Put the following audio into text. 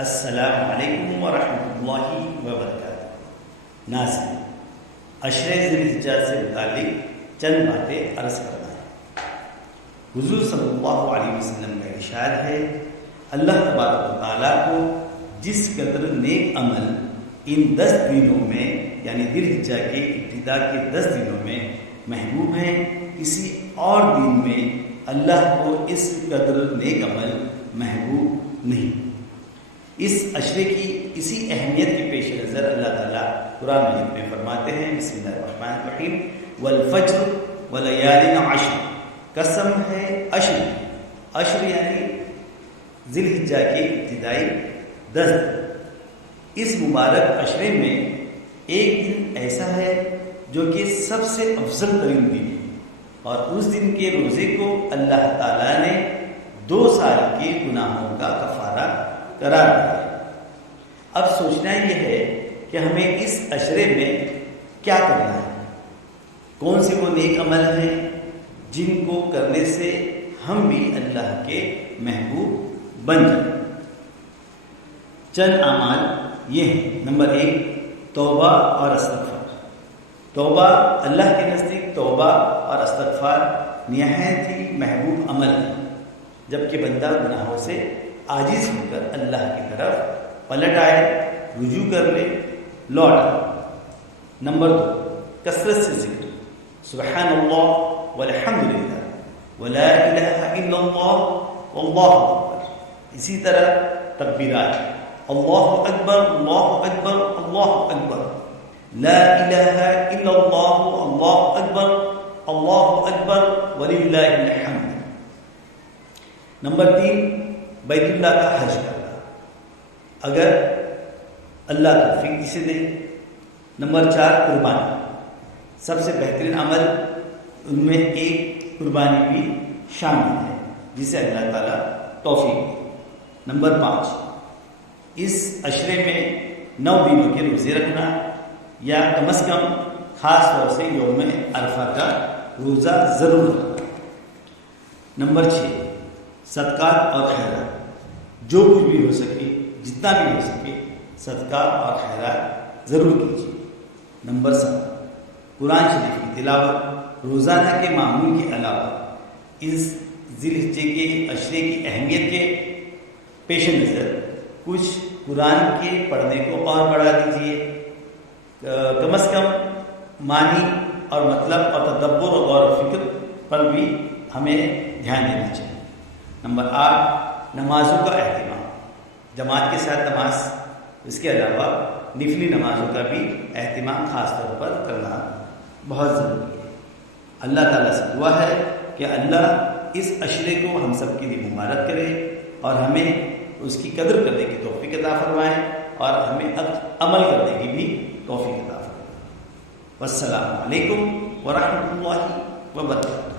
السلام علیکم ورحمۃ اللہ وبرکاتہ۔ ناظرین، عشرے ذی الحجہ سے متعلق چند باتیں عرض کرنا ہے۔ حضور صلی اللہ علیہ وسلم کا ارشاد ہے، اللہ تبارک و تعالیٰ کو جس قدر نیک عمل ان 10 دنوں میں یعنی ذی الحجہ کے ابتدا کے 10 دنوں میں محبوب ہیں، کسی اور دن میں اللہ کو اس قدر نیک عمل محبوب نہیں۔ اس عشرے کی اسی اہمیت کے پیش نظر اللہ تعالیٰ قرآن مجید میں فرماتے ہیں، بسم اللہ الرحمن الرحیم، والفجر ولیال عشر، قسم ہے عشر یعنی ذی الحجہ کے ابتدائی 10 دن۔ اس مبارک عشرے میں ایک دن ایسا ہے جو کہ سب سے افضل ترین دن ہے، اور اس دن کے روزے کو اللہ تعالیٰ نے 2 سال کے گناہوں کا کفارہ قرار دیا۔ اب سوچنا یہ ہے کہ ہمیں اس عشرے میں کیا کرنا ہے، کون سے وہ نیک عمل ہیں جن کو کرنے سے ہم بھی اللہ کے محبوب بن جائیں۔ چند اعمال یہ ہیں۔ نمبر 1، توبہ اور استغفار۔ توبہ اللہ کے نزدیک توبہ اور استغفار نہایت ہی محبوب عمل ہے، جبکہ بندہ گناہوں سے عاجز ہو کر اللہ کی طرف پلٹ آئے، رجوع کر لے، لوٹ آئے۔ نمبر 2، کثرت سے ذکر، سبحان اللہ والحمد للہ ولا الہ الا اللہ واللہ اکبر۔ اسی طرح تکبیرات، اللہ اکبر اللہ اکبر اللہ اکبر، لا الہ الا اللہ اللہ اکبر وللہ الحمد۔ نمبر 3، بیت اللہ کا حج کرنا، اگر اللہ توفیق اسے دے۔ نمبر 4، قربانی، سب سے بہترین عمل ان میں ایک قربانی بھی شامل ہے جسے اللہ تعالیٰ توفیق دے۔ نمبر 5، اس عشرے میں 9 دنوں کے روزے رکھنا، یا کم از کم خاص طور سے یوم عرفہ کا روزہ ضرور رکھنا۔ نمبر 6، صدقات اور خیرات، جو کچھ بھی ہو سکے، جتنا بھی ہو سکے صدقات اور خیرات ضرور کیجیے۔ نمبر 7، قرآن شریف کی تلاوت، روزانہ کے معمول کے علاوہ اس ذی الحجہ کے عشرے کی اہمیت کے پیش نظر کچھ قرآن کے پڑھنے کو اور بڑھا دیجیے، کم از کم معنی اور مطلب اور تدبر اور غور و فکر پر بھی ہمیں دھیان دینا چاہیے۔ نمبر 8، نمازوں کا اہتمام، جماعت کے ساتھ نماز، اس کے علاوہ نفلی نمازوں کا بھی اہتمام خاص طور پر کرنا بہت ضروری ہے۔ اللہ تعالیٰ سے دعا ہے کہ اللہ اس عشرے کو ہم سب کے لیے مبارک کرے اور ہمیں اس کی قدر کرنے کی توفیق عطا فرمائے، اور ہمیں عمل کرنے کی بھی توفیق عطا فرمائے۔ والسلام علیکم ورحمۃ اللہ وبرکاتہ۔